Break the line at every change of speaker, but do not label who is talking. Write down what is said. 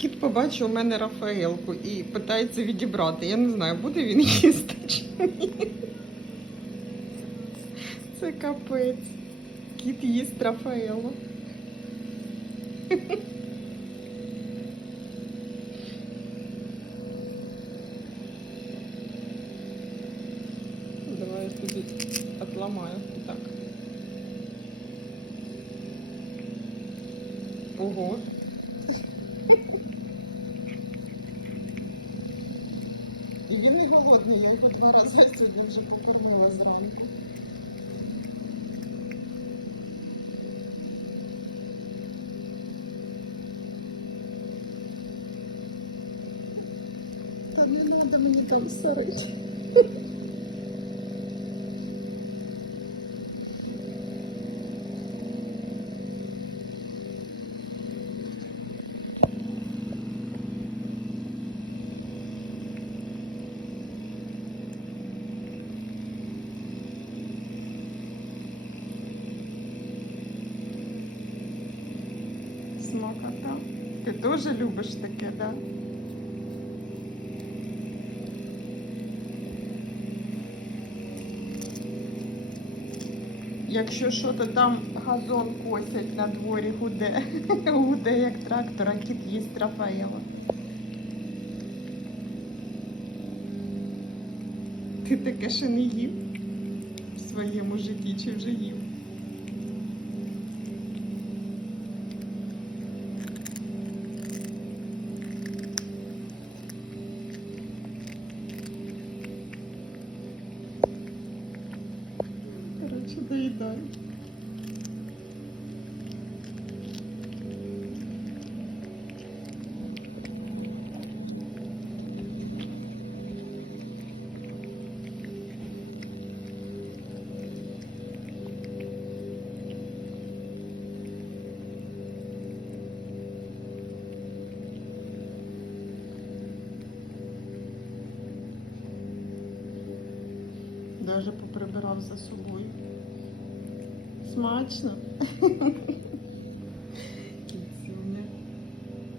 Кіт побачив у мене Рафаелку і питається відібрати. Я не знаю, буде він їсти чи ні. Це капець. Кіт їсть Рафаелу. Давай я тобі отламаю. Так. Ого. І він не голодний, я його два рази сьогодні вже покормила зранку. Та не треба мені там сорити. Смакота. Ти теж любиш таке, да? Якщо що, то там газон косять на дворі гуде. Гуде як трактор, а кіт їсть Рафаела. Ти таке ще не їв в своєму житті чи вже їв? Коротше, доїдай. Даже поприбирав за собою. Смачно.